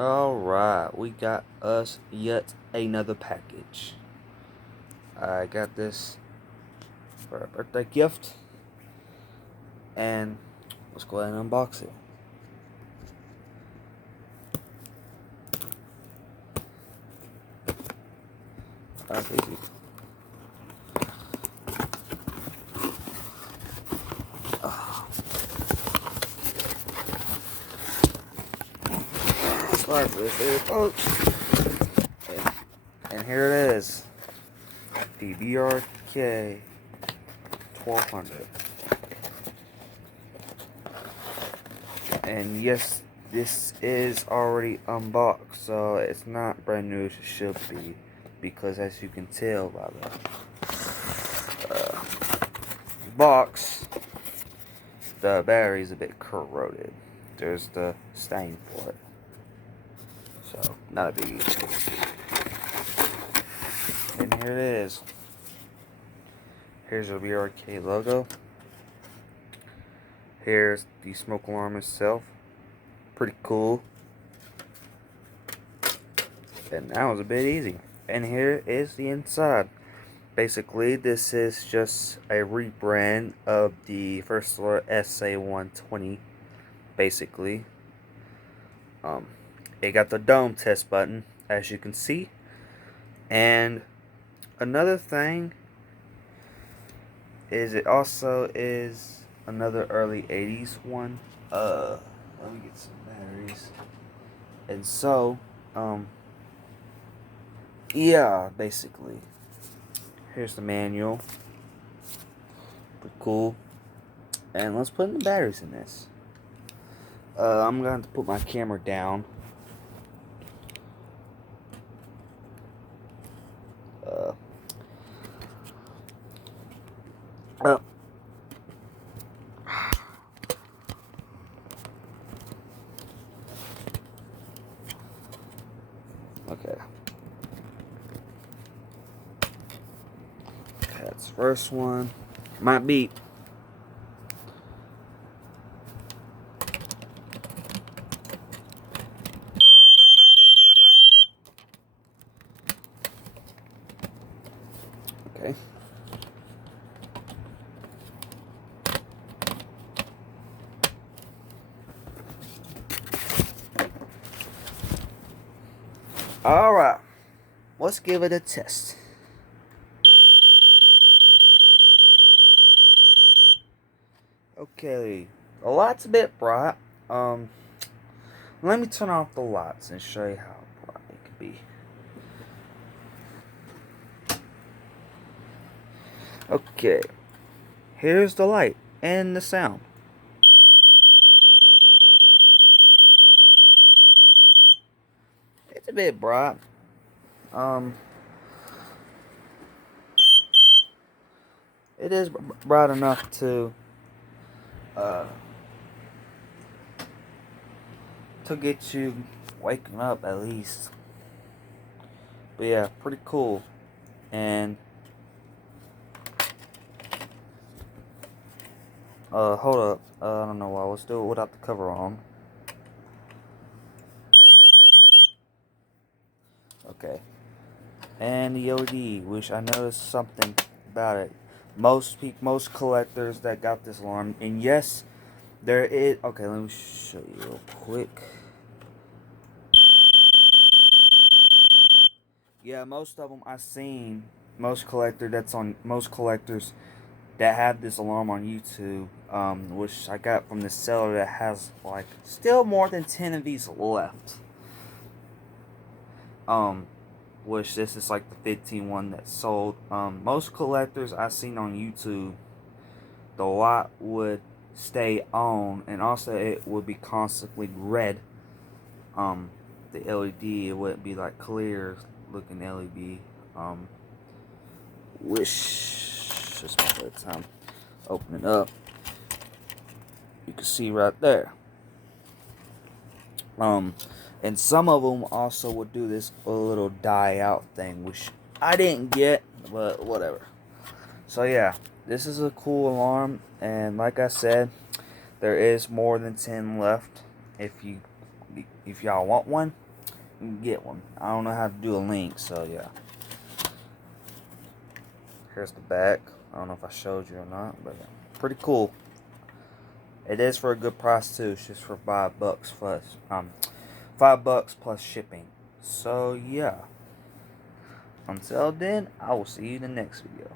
Alright, we got us yet another package. I got this for a birthday gift, and let's go ahead and unbox it. That's easy. Start with here, folks. And here it is, the BRK 1200. And yes, this is already unboxed, so it's not brand new as it should be, because as you can tell by the box, the battery's a bit corroded. There's the stain for it, so not a big issue. And here it is. Here's the BRK logo. Here's the smoke alarm itself. Pretty cool. And that was a bit easy. And here is the inside. Basically, this is just a rebrand of the First Alert SA120. Basically, it got the dome test button, as you can see. And another thing is, it also is another early 80s one. Let me get some batteries. And so, yeah, basically, here's the manual. Pretty cool. And let's put in the batteries in this. I'm gonna have to put my camera down. Oh. Okay. That's the first one. Might beep. Okay. Alright. Let's give it a test. Okay. The light's a bit bright. Let me turn off the lights and show you how bright it can be. Okay. Here's the light and the sound. It's a bit bright. It is bright enough to get you waking up at least. But yeah, pretty cool. And hold up. I don't know why. Let's do it without the cover on. Okay. And the LED, which I noticed something about it. Most collectors that got this alarm, and yes, there is. Okay, let me show you real quick. Yeah, most of them I've seen. Most collectors that have this alarm on YouTube, which I got from the seller that has like still more than 10 of these left. Which this is like the 15 one that sold. Most collectors I've seen on YouTube, the light would stay on, and also it would be constantly red. The LED, it wouldn't be like clear looking LED. Which just by the time open it up, you can see right there. And some of them also would do this little die out thing, which I didn't get, but whatever. So yeah, this is a cool alarm, and like I said, there is more than 10 left if y'all want one. get one. I don't know how to do a link, so yeah. Here's the back. I don't know if I showed you or not, but yeah. Pretty cool. It is for a good price too. It's just for $5 plus $5 plus shipping. So yeah. Until then, I will see you in the next video.